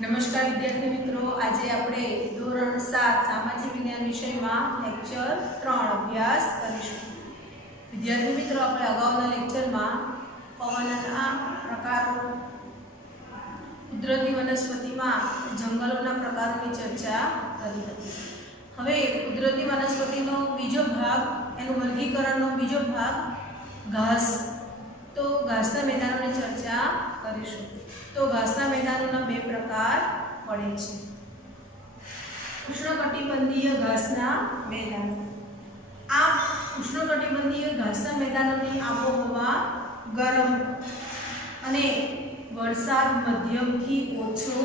नमस्कार विद्यार्थी मित्रों, आज આપણે ધોરણ 7 સામાજિક વિજ્ઞાન વિષયમાં લેક્ચર 3 અભ્યાસ કરીશું। વિદ્યાર્થી મિત્રો, આપણે અગાઉના લેક્ચરમાં પવનના પ્રકારો, કુદરતી વનસ્પતિમાં જંગલોના પ્રકારોની ચર્ચા કરી હતી। હવે કુદરતી વનસ્પતિનો બીજો ભાગ, એનું વર્ગીકરણનો બીજો ભાગ ઘાસ, તો ઘાસના મેદાનોની ચર્ચા કરીશું। तो घासना मैदानों बे प्रकार पड़े छे। उष्णकटिबंधीय घासना मैदान। आ उष्णकटिबंधीय घासना मैदानों की आबोहवा गरम अने वरसाद मध्यम थी ओछो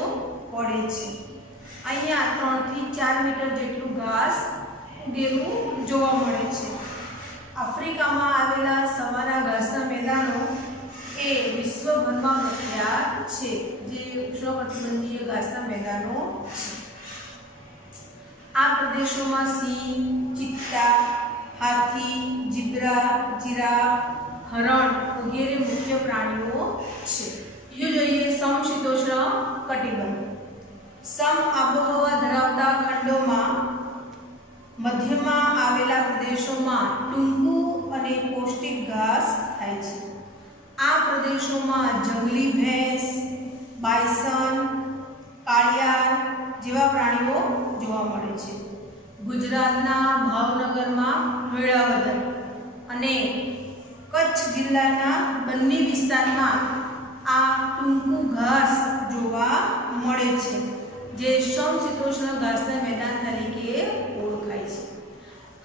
पड़े छे। अहींया 3 થી 4 मीटर जेटलुं घास उगेलुं जोवा मळे छे। आफ्रिकामां आवेला सवाना घासना मैदानों ए विश्वभर में प्रख्यात छे, जे उष्णकटिबंधीय घासना मैदानों छे। आ प्रदेशों में सिंह, चीता, हाथी, जीब्रा, जिराफ, हरण वगैरह मुख्य प्राणीओ छे। बीजो जोईए समशीतोष्ण कटिबंध। सम आबोहवा धरावता खंडों में मध्य में आवेला प्रदेशों में टूंकू अने पौष्टिक घास थाय छे। आ प्रदेशों में जंगली भैंस, बायसन, कालियार जेवा प्राणीओ जोवा मळे छे। गुजरातना भावनगर में वेळावदर अने कच्छ जिल्लाना बन्नी विस्तार में आ टूंकू घास जोवा मळे छे, जे समशीतोष्ण घासना मैदान तरीके ओळखाय छे।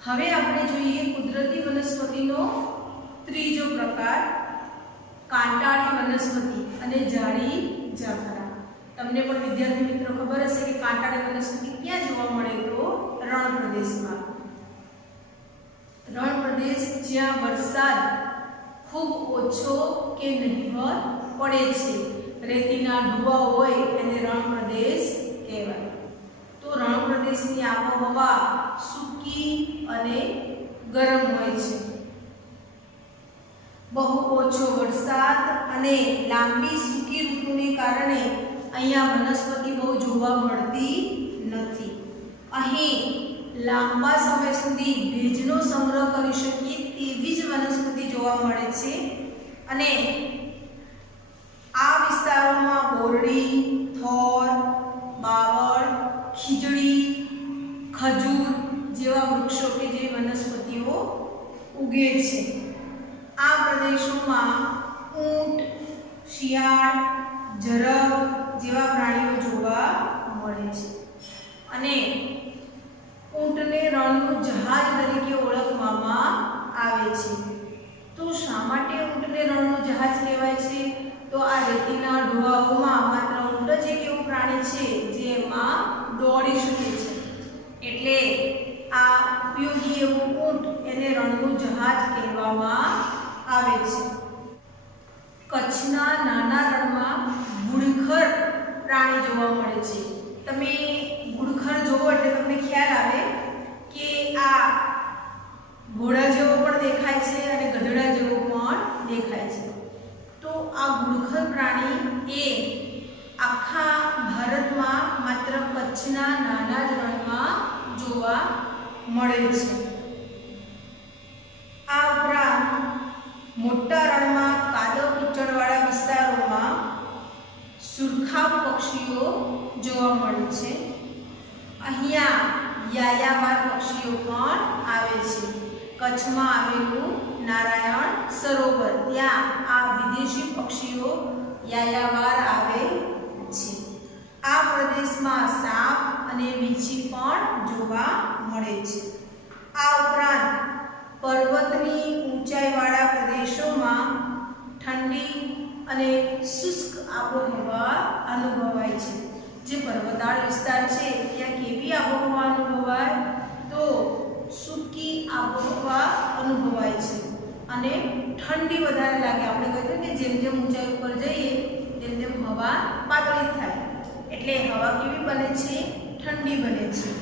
हवे आपणे जोईए कुदरती वनस्पतिनो त्रीजो प्रकार, कांटाळी वनस्पति अने जाड़ी जाखरा। तमने पण विद्यार्थी मित्रों खबर हशे कि कांटाळी वनस्पति क्यां जोवा मळे, तो रण प्रदेश में। रण प्रदेश ज्यां वरसाद खूब ओछो के नहीवत पड़े छे, रेतीना ढूवा होय एने रण प्रदेश कहेवाय। तो रण प्रदेशनी आबोहवा सूकी अने गरम होय छे। बहु ओछो वरसाद अने लांबी सूकी ऋतुने कारणे अहींया वनस्पति बहु जोवा मळती नथी। अहीं लांबा समय सुधी भेजनो संग्रह करी शकीए तेवी ज वनस्पति जोवा मळे छे। अने आ विस्तारोमां बोरडी, थोर, बावळ, खीजड़ी, खजूर जेवा वृक्षो के जे वनस्पतिओ उगे छे। आ प्रदेशों में ऊंट, शियाळ, जरब जेवा प्राणीओ जोवा मळे छे। अने ऊंटने रणनुं जहाज तरीके ओळखवामां आवे छे। तो शा माटे ऊंटने रणनुं जहाज कहेवाय छे? तो आ रेतीना ढोळाओमां मात्र ऊंट ज एक एवुं प्राणी छे जे एमां दौड़ी शके छे, एटले आ उपयोगी एवुं ऊंट एने रणनुं जहाज कहेवामां आवे छे। कच्छना नाना रणमां गुड़खर प्राणी जोवा मळे छे। तमे गुड़खर जोवो એટલે તમને ખ્યાલ આવે કે આ ઘોડા જેવો પણ દેખાય છે અને ગધેડા જેવો પણ દેખાય છે। તો આ ગુડખર प्राणी એ આખા ભારતમાં માત્ર કચ્છના નાના જ રણમાં જોવા મળે છે। આ ઉપરાંત मोटा रण में कादव कीचड़वाड़ा विस्तारों में सुरखा पक्षीओ जोवा मळे छे। अहींया यायावार पक्षीओ पण आवे छे। कच्छ में आवेलुं नारायण सरोवर त्यां आ विदेशी पक्षीओ यायावार आवे छे। आ प्रदेश में साप अने वीछी पण जोवा मळे छे। आ उपरांत पर्वतनी ऊंचाईवाळा प्रदेशों में ठंडी अने शुष्क आबोहवा अनुभवाय छे। जे पर्वताळ विस्तार छे त्यां केवी आबोहवा अनुभवाय? तो सूकी आबोहवा अनुभवाय छे अने ठंडी वधारे लागे। आपणे कहीए के जेम जेम ऊंचाई पर जईए तेम तेम हवा पातળી थाय, एटले हवा केवी बने छे? ठंडी बने छे।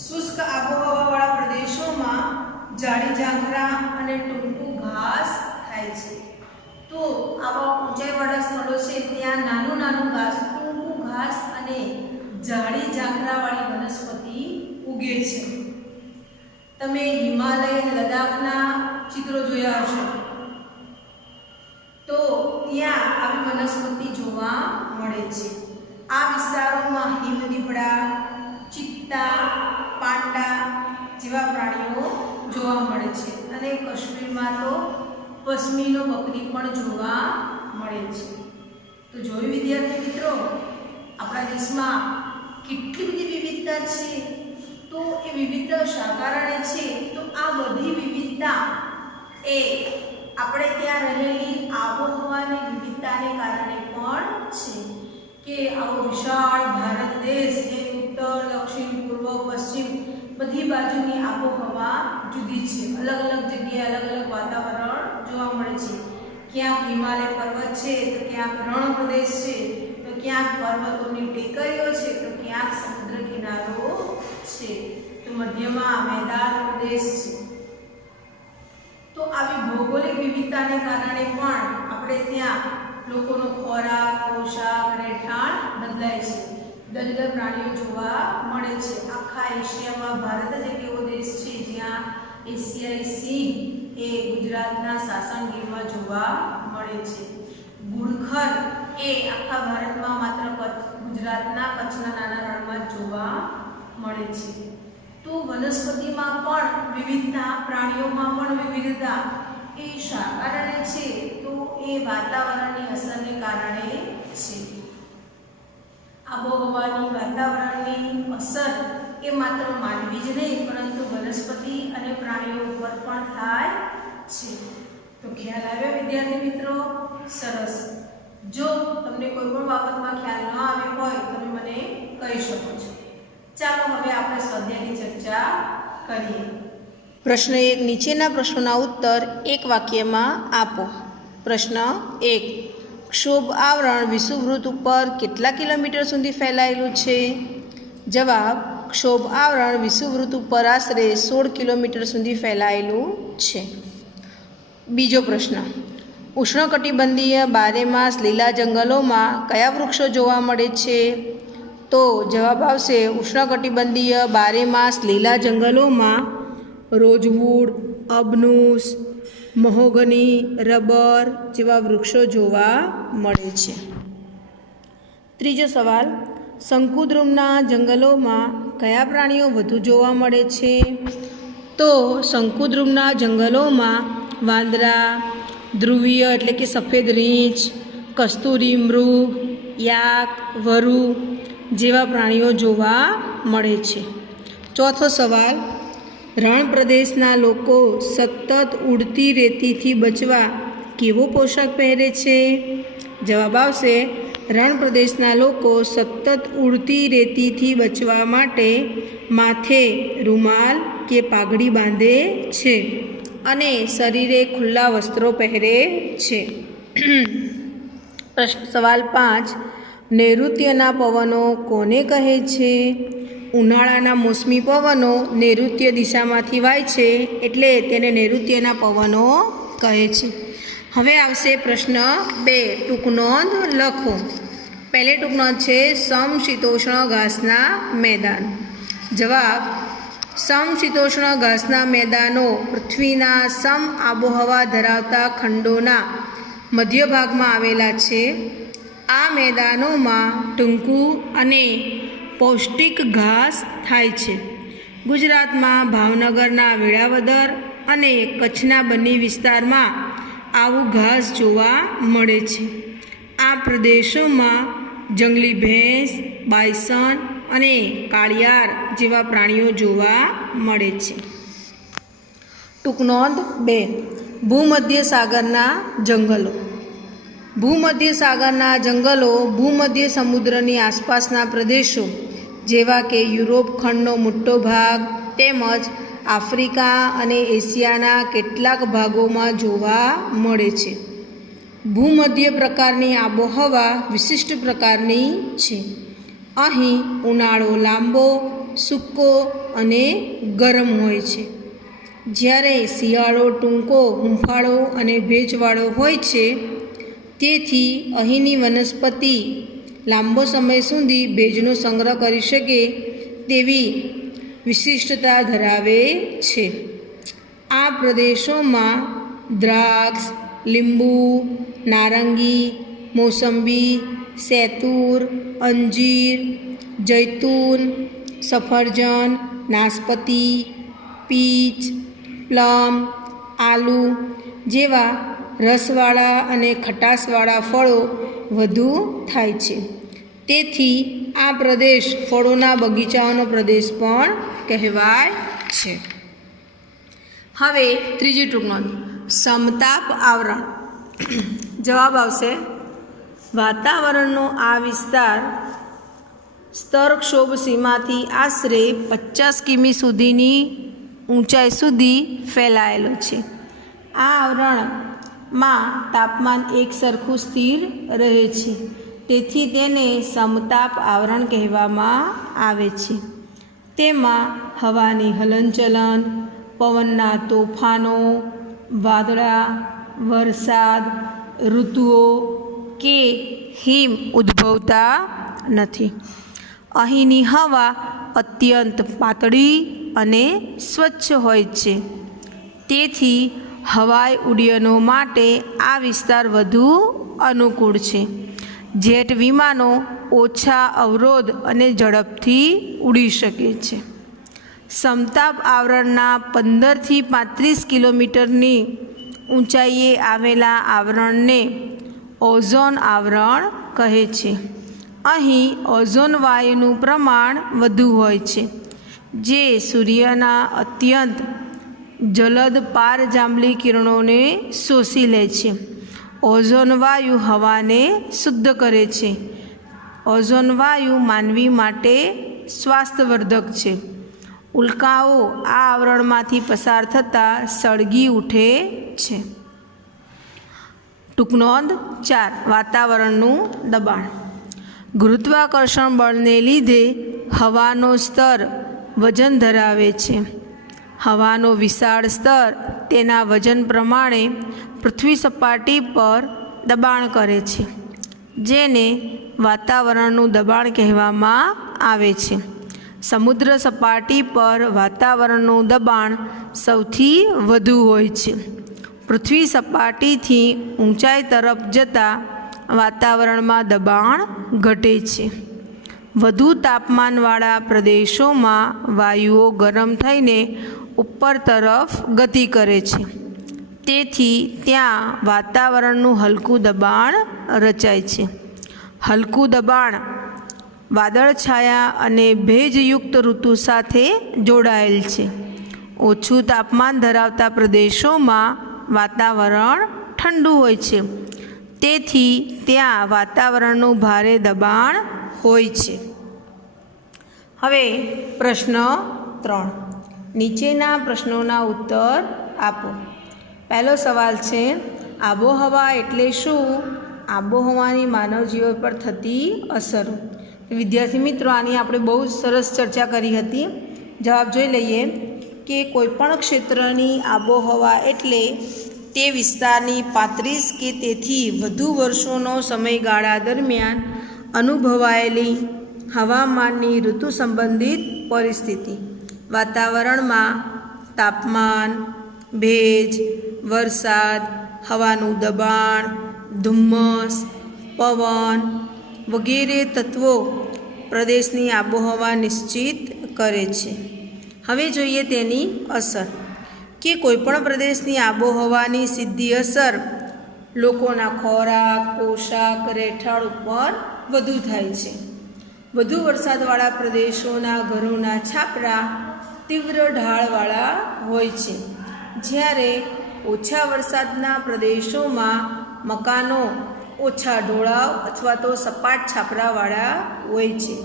शुष्क आबोहवावाळा प्रदेशों में जाड़ी जाखरा अने टूंकू घास थाय छे। तो आवा ऊंचाईवाळा स्थळो छे त्यां नानुं નાનું ઘાસ, ટૂંકું ઘાસ અને જાડી ઝાંખરાવાળી વનસ્પતિ ઉગે છે. તમે હિમાલય, લદ્દાખના ચિત્રો જોયા હશે તો ત્યાં આવી વનસ્પતિ જોવા મળે છે. આ વિસ્તારોમાં હિમદીપડા, ચિત્તા, પાંડા જેવા પ્રાણીઓ જોવા મળે છે અને કાશ્મીરમાં તો પશ્મિનો બકરી પણ જોવા મળે છે. તો જોયું વિદ્યાર્થી મિત્રો, આપણા દેશમાં કેટલી બધી વિવિધતા છે. તો એ વિવિધતા શા કારણે છે? તો આ બધી વિવિધતા એ આપણે ત્યાં રહેલી આબોહવાની વિવિધતાને કારણે પણ છે કે આવો વિશાળ ભારત દેશ એ ઉત્તર, દક્ષિણ, પૂર્વ, પશ્ચિમ બધી બાજુની આબોહવા જુદી છે. અલગ અલગ જગ્યાએ અલગ અલગ વાતાવરણ જોવા મળે છે. ક્યાંક હિમાલય પર્વત છે તો ક્યાંક રણ પ્રદેશ છે, તો ક્યાંક પર્વતોની ટેકરીઓ છે, તો ક્યાંક સમુદ્ર કિનારો છે, તો મધ્યમાં મેદાન પ્રદેશ છે. તો આવી ભૌગોલિક વિવિધતાને કારણે પણ આપણે ત્યાં લોકોનો ખોરાક, પોશાક, રહેઠાણ બદલાય છે. જુદા જુદા પ્રાણીઓ જોવા મળે છે. આખા એશિયામાં ભારત જ એક એવો દેશ છે જ્યાં એશિયાઈ સિંહ એ ગુજરાતના સાસણગીરમાં જોવા મળે છે. ઘુડખર એ આખા ભારતમાં માત્ર ગુજરાતના કચ્છના નાના રણમાં જોવા મળે છે. તો વનસ્પતિમાં પણ વિવિધતા, પ્રાણીઓમાં પણ વિવિધતા એ શા કારણે છે? તો એ વાતાવરણની અસરને કારણે છે. આબોહવાની, વાતાવરણની અસર એ માત્ર માનવી જ નહીં પરંતુ વનસ્પતિ અને પ્રાણીઓ ઉપર પણ થાય છે. તો ખ્યાલ આવ્યો વિદ્યાર્થી મિત્રો? સરસ. જો તમને કોઈ પણ બાબતમાં ખ્યાલ ન આવ્યો હોય તો તમે મને કહી શકો છો. ચાલો હવે આપણે સ્વાધ્યાયની ચર્ચા કરીએ. પ્રશ્ન 1. નીચેના પ્રશ્નોના ઉત્તર એક વાક્યમાં આપો. પ્રશ્ન 1. ક્ષોભ આવરણ વિષુવવૃત્ત ઉપર કેટલા કિલોમીટર સુધી ફેલાયેલું છે? જવાબ: ક્ષોભ આવરણ વિષુવવૃત્ત ઉપર આશરે 16 કિલોમીટર સુધી ફેલાયેલું છે. બીજો પ્રશ્ન. ઉષ્ણકટિબંધીય બારેમાસ લીલા જંગલોમાં કયા વૃક્ષો જોવા મળે છે? તો જવાબ આવશે ઉષ્ણકટિબંધીય બારેમાસ લીલા જંગલોમાં રોઝવુડ, અબનુસ, મહોગની, રબર જેવા વૃક્ષો જોવા મળે છે. ત્રીજો સવાલ. શંકુદ્રુમના જંગલોમાં કયા પ્રાણીઓ વધુ જોવા મળે છે? તો શંકુદ્રુમના જંગલોમાં વાંદરા, ધ્રુવીય એટલે કે સફેદ રીંછ, કસ્તુરી મૃગ, યાક, વરુ જેવા પ્રાણીઓ જોવા મળે છે. ચોથો સવાલ. રણ પ્રદેશના લોકો સતત ઉડતી રેતીથી બચવા કેવો પોશાક પહેરે છે? જવાબ આવશે રણ પ્રદેશના લોકો સતત ઉડતી રેતીથી બચવા માટે માથે રૂમાલ કે પાઘડી બાંધે છે અને શરીરે ખુલ્લા વસ્ત્રો પહેરે છે. સવાલ 5. નૈઋત્યના પવનો કોને કહે છે? ઉનાળાના મોસમી પવનો નૈઋત્ય દિશામાંથી વાય છે એટલે તેને નૈઋત્યના પવનો કહે છે. હવે આવશે પ્રશ્ન 2. ટૂંકનોંધ લખો. પહેલી ટૂંકનોંધ છે સમશીતોષ્ણ ઘાસના મેદાન. જવાબ: સમશીતોષ્ણ ઘાસના મેદાનો પૃથ્વીના સમ આબોહવા ધરાવતા ખંડોના મધ્ય ભાગમાં આવેલા છે. આ મેદાનોમાં ટૂંકું અને પૌષ્ટિક ઘાસ થાય છે. ગુજરાતમાં ભાવનગરના વેળાવદર અને કચ્છના બન્ની વિસ્તારમાં આવું ઘાસ જોવા મળે છે. આ પ્રદેશોમાં જંગલી ભેંસ, બાયસન અને કાળિયાર જેવા પ્રાણીઓ જોવા મળે છે. ટૂંકનોંધ 2. ભૂમધ્ય સાગરના જંગલો. ભૂમધ્ય સાગરના જંગલો ભૂમધ્ય સમુદ્રની આસપાસના પ્રદેશો જેવા કે યુરોપ ખંડનો મોટો ભાગ તેમજ આફ્રિકા અને એશિયાના કેટલાક ભાગોમાં જોવા મળે છે. ભૂમધ્ય પ્રકારની આબોહવા વિશિષ્ટ પ્રકારની છે. અહીં ઉનાળો લાંબો, સૂકો અને ગરમ હોય છે, જ્યારે શિયાળો ટૂંકો, હૂંફાળો અને ભેજવાળો હોય છે. તેથી અહીંની વનસ્પતિ લાંબો સમય સુધી ભેજનો સંગ્રહ કરી શકે તેવી વિશિષ્ટતા ધરાવે છે. આ પ્રદેશોમાં દ્રાક્ષ, લીંબુ, નારંગી, મોસંબી, સૈતુર, અંજીર, જૈતુન, સફરજન, નાશપતી, પીચ, પ્લમ, આલુ જેવા રસવાળા અને ખટાશવાળા ફળો વધુ થાય છે. તેથી આ પ્રદેશ ફળોના બગીચાઓનો પ્રદેશ પણ કહેવાય છે. હવે ત્રીજી ટૂંક નોંધ, સમતાપ આવરણ. જવાબ આવશે વાતાવરણનો આ વિસ્તાર સ્તરક્ષોભ સીમાથી આશરે 50 કિમી સુધીની ઊંચાઈ સુધી ફેલાયેલો છે. આ આવરણમાં તાપમાન એક સરખું સ્થિર રહે છે. તેથી તેને સમતાપ આવરણ કહેવામાં આવે છે. તેમાં હવાની હલનચલન, પવનના તોફાનો, વાદળા, વરસાદ, ઋતુઓ કે હિમ ઉદ્ભવતા નથી. અહીંની હવા અત્યંત પાતળી અને સ્વચ્છ હોય છે. તેથી હવાઈ ઉડ્ડયનો માટે આ વિસ્તાર વધુ અનુકૂળ છે. જેટ વિમાનો ઓછા અવરોધ અને ઝડપથી ઉડી શકે છે. સમતાપ આવરણના 15થી 35 કિલોમીટરની ઊંચાઈએ આવેલા આવરણને ઓઝોન આવરણ કહે છે. અહીં ઓઝોન વાયુનું પ્રમાણ વધુ હોય છે, જે સૂર્યના અત્યંત જલદ પારજાંબલી કિરણોને શોષી લે છે. ઓઝોન વાયુ હવાને શુદ્ધ કરે છે. ઓઝોન વાયુ માનવી માટે સ્વાસ્થ્યવર્ધક છે. ઉલ્કાઓ આ આવરણમાંથી પસાર થતાં સળગી ઉઠે છે. ટૂંક નોંધ 4, વાતાવરણનું દબાણ. ગુરુત્વાકર્ષણ બળને લીધે હવાનો સ્તર વજન ધરાવે છે. હવાનો વિશાળ સ્તર તેના વજન પ્રમાણે પૃથ્વી સપાટી પર દબાણ કરે છે, જેને વાતાવરણનું દબાણ કહેવામાં આવે છે. સમુદ્ર સપાટી પર વાતાવરણનું દબાણ સૌથી વધુ હોય છે. પૃથ્વી સપાટીથી ઊંચાઈ તરફ જતાં વાતાવરણમાં દબાણ ઘટે છે. વધુ તાપમાનવાળા પ્રદેશોમાં વાયુઓ ગરમ થઈને ઉપર તરફ ગતિ કરે છે. તેથી ત્યાં વાતાવરણનું હલકું દબાણ રચાય છે. હલકું દબાણ વાદળછાયા અને ભેજયુક્ત ઋતુ સાથે જોડાયેલ છે. ઓછું તાપમાન ધરાવતા પ્રદેશોમાં વાતાવરણ ઠંડુ હોય છે. તેથી ત્યાં વાતાવરણનું ભારે દબાણ હોય છે. હવે પ્રશ્ન 3. નીચેના પ્રશ્નોના ઉત્તર આપો. પહેલો સવાલ છે, આબોહવા એટલે શું? આબોહવાની માનવ જીવન પર થતી અસરો. વિદ્યાર્થી મિત્રો, આની આપણે બહુ સરસ ચર્ચા કરી હતી. જવાબ જોઈ લઈએ કે કોઈપણ ક્ષેત્રની આબોહવા એટલે તે વિસ્તારની 35 કે તેથી વધુ વર્ષોનો સમયગાળા દરમિયાન અનુભવાયેલી હવામાનની ઋતુ સંબંધિત પરિસ્થિતિ. વાતાવરણમાં તાપમાન, ભેજ, વરસાદ, હવાનું દબાણ, ધુમ્મસ, પવન વગેરે તત્વો પ્રદેશની આબોહવા નિશ્ચિત કરે છે. હવે જોઈએ તેની અસર કે કોઈપણ પ્રદેશની આબોહવાની સીધી અસર લોકોના ખોરાક, પોશાક, રહેઠાણ ઉપર વધુ થાય છે. વધુ વરસાદવાળા પ્રદેશોના ઘરોના છાપરા તીવ્ર ઢાળવાળા હોય છે, જ્યારે ઓછા વરસાદના પ્રદેશોમાં મકાનો ઓછા ઢોળાવ અથવા તો સપાટ છાપરાવાળા હોય છે.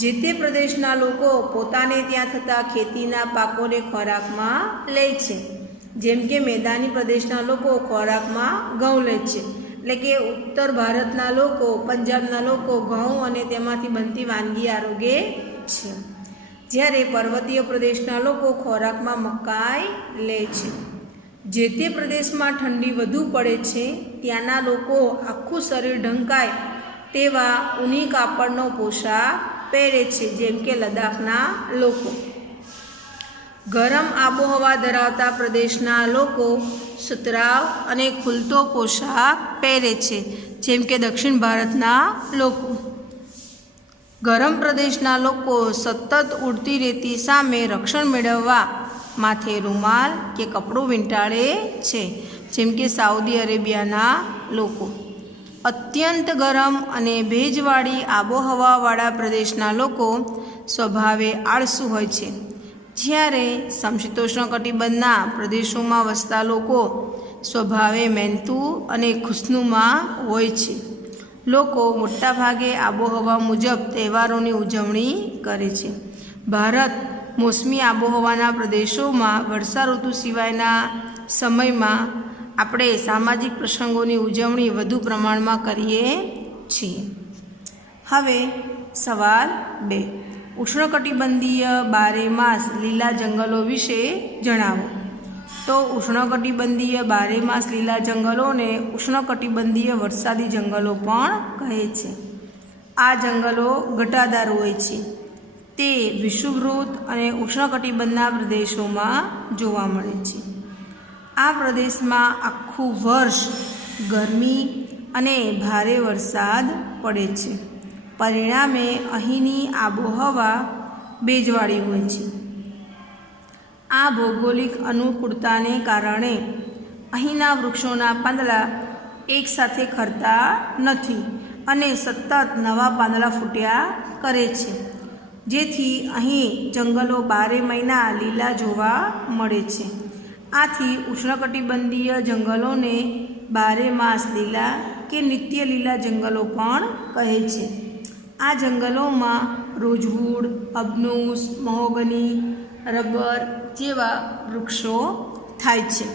જે તે પ્રદેશના લોકો પોતાને ત્યાં થતા ખેતીના પાકોને ખોરાકમાં લે છે. જેમ કે મેદાની પ્રદેશના લોકો ખોરાકમાં ઘઉં લે છે. એટલે કે ઉત્તર ભારતના લોકો, પંજાબના લોકો ઘઉં અને તેમાંથી બનતી વાનગી આરોગે છે, જ્યારે પર્વતીય પ્રદેશના લોકો ખોરાકમાં મકાઈ લે છે. જે તે પ્રદેશમાં ઠંડી વધુ પડે છે ત્યાંના લોકો આખું શરીર ઢંકાય તેવા ઊની કાપડનો પોશાક પહેરે છે, જેમ કે લદ્દાખના લોકો. ગરમ આબોહવા ધરાવતા પ્રદેશના લોકો સુતરાઉ અને ખુલતો પોશાક પહેરે છે, જેમ કે દક્ષિણ ભારતના લોકો. ગરમ પ્રદેશના લોકો સતત ઉડતી રેતી સામે રક્ષણ મેળવવા માથે રૂમાલ કે કપડું વીંટાળે છે, જેમ કે સાઉદી અરેબિયાના લોકો. અત્યંત ગરમ અને ભેજવાળી આબોહવાવાળા પ્રદેશના લોકો સ્વભાવે આળસુ હોય છે, જ્યારે સમશીતોષ્ણ કટિબંધના પ્રદેશોમાં વસતા લોકો સ્વભાવે મહેનતુ અને ખુશનુમા હોય છે. લોકો મોટાભાગે આબોહવા મુજબ તહેવારોની ઉજવણી કરે છે. ભારત મોસમી આબોહવાના પ્રદેશોમાં વર્ષાઋતુ સિવાયના સમયમાં આપણે સામાજિક પ્રસંગોની ઉજવણી વધુ પ્રમાણમાં કરીએ છીએ. હવે સવાલ 2. ઉષ્ણકટિબંધીય બારેમાસ લીલા જંગલો વિશે જણાવો. તો ઉષ્ણકટિબંધીય બારેમાસ લીલા જંગલોને ઉષ્ણકટિબંધીય વરસાદી જંગલો પણ કહે છે. આ જંગલો ઘટાદાર હોય છે. તે વિષુવવૃત્ત અને ઉષ્ણકટિબંધના પ્રદેશોમાં જોવા મળે છે. આ પ્રદેશમાં આખું વર્ષ ગરમી અને ભારે વરસાદ પડે છે. પરિણામે અહીંની આબોહવા ભેજવાળી હોય છે. આ ભૌગોલિક અનુકૂળતાને કારણે અહીંના વૃક્ષોના પાંદડા એકસાથે ખરતા નથી અને સતત નવા પાંદડા ફૂટ્યા કરે છે, જેથી અહીં જંગલો 12 મહિના લીલા જોવા મળે છે. આથી ઉષ્ણકટિબંધીય જંગલોને 12 માસ લીલા કે નિત્ય લીલા જંગલો પણ કહે છે. આ જંગલોમાં રોઝવુડ, અબનુસ, મહોગની, રબર જેવા વૃક્ષો થાય છે.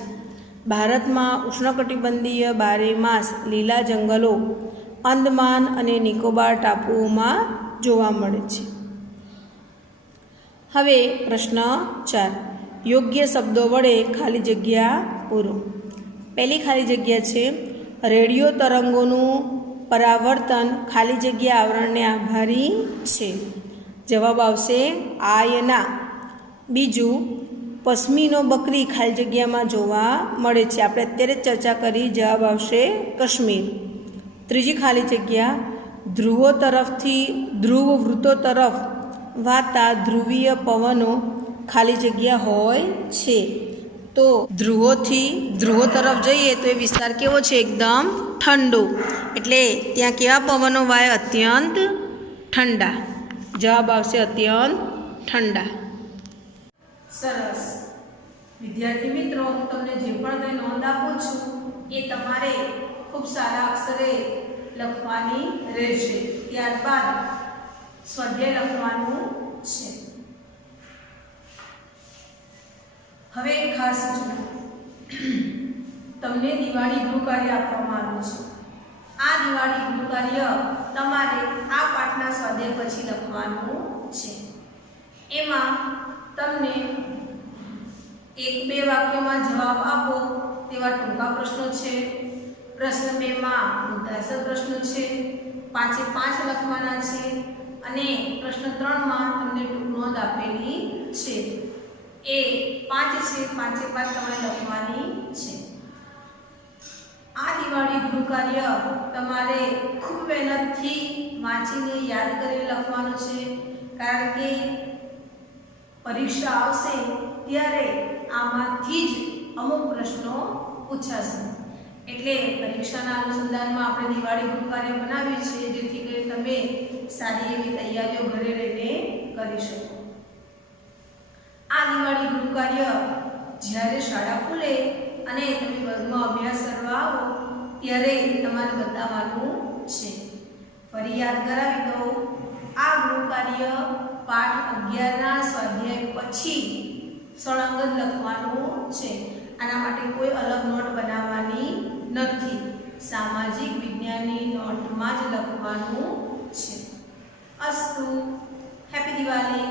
ભારતમાં ઉષ્ણકટિબંધીય 12 માસ લીલા જંગલો અંદમાન અને નિકોબાર ટાપુઓમાં જોવા મળે છે. હવે પ્રશ્ન 4. યોગ્ય શબ્દો વડે ખાલી જગ્યા પૂરો. પહેલી ખાલી જગ્યા છે રેડિયો તરંગોનું પરાવર્તન ખાલી જગ્યા આવરણને આભારી છે. જવાબ આવશે આયના. બીજું, પશ્મિનો બકરી ખાલી જગ્યામાં જોવા મળે છે. આપણે અત્યારે જ ચર્ચા કરી. જવાબ આવશે કાશ્મીર. ત્રીજી ખાલી જગ્યા, ધ્રુવો તરફથી ધ્રુવ વૃત્તો તરફ વાતા ધ્રુવીય પવનો ખાલી જગ્યા હોય છે. તો ધ્રુવોથી ધ્રુવો તરફ જઈએ તો એ વિસ્તાર કેવો છે? એકદમ ઠંડો. એટલે ત્યાં કેવા પવનો વાય? અત્યંત ઠંડા. જવાબ આવશે અત્યંત ઠંડા. સરસ. વિદ્યાર્થી મિત્રો, હું તમને જે પણ કંઈ નોંધ આપું છું એ તમારે ખૂબ સારા અક્ષરે લખવાની રહેશે. ત્યારબાદ સ્વાધ્યાય લખવાનું છે. હવે ખાસ તમને દિવાળી ગૃહ કાર્ય આપવામાં આવ્યું છે. આ દિવાળી ગૃહ કાર્ય તમારે આ પાઠના સ્વાધ્યાય પછી લખવાનું છે. એમાં તમને 1-2 વાક્યોમાં જવાબ આપો તેવા ટૂંકા પ્રશ્નો છે. પ્રશ્ન 2 માં મુદ્દાસર પ્રશ્નો છે. 5-5 લખવાના છે અને પ્રશ્ન 3 માં તમને ટૂંક નોંધ આપેલી છે. એ 5 છે, 5-5 તમારે લખવાની છે. આ દિવાળી ગૃહ કાર્ય તમારે ખૂબ મહેનતથી વાંચીને યાદ કરીને લખવાનું છે, કારણ કે પરીક્ષા આવશે ત્યારે આમાંથી જ અમુક પ્રશ્નો પૂછાશે. એટલે પરીક્ષાના અનુસંધાનમાં આપણે દિવાળી ગૃહ કાર્ય બનાવ્યું છે, જેથી કરીને તમે સારી એવી તૈયારીઓ ઘરે રહીને કરી શકો. આ દિવાળી ગૃહ કાર્ય જ્યારે શાળા ખુલે અને તમે વર્ગમાં અભ્યાસ કરવા આવો ત્યારે તમારે બતાવવાનું છે. ફરી યાદ કરાવી દઉં, આ ગૃહ કાર્ય પાઠ 11ના સ્વાધ્યાય પછી સળંગ લખવાનું છે. આના માટે કોઈ અલગ નોટ બનાવવાની નથી. સામાજિક વિજ્ઞાનની નોટમાં જ લખવાનું છે. અસ્તુ. હેપી દિવાળી.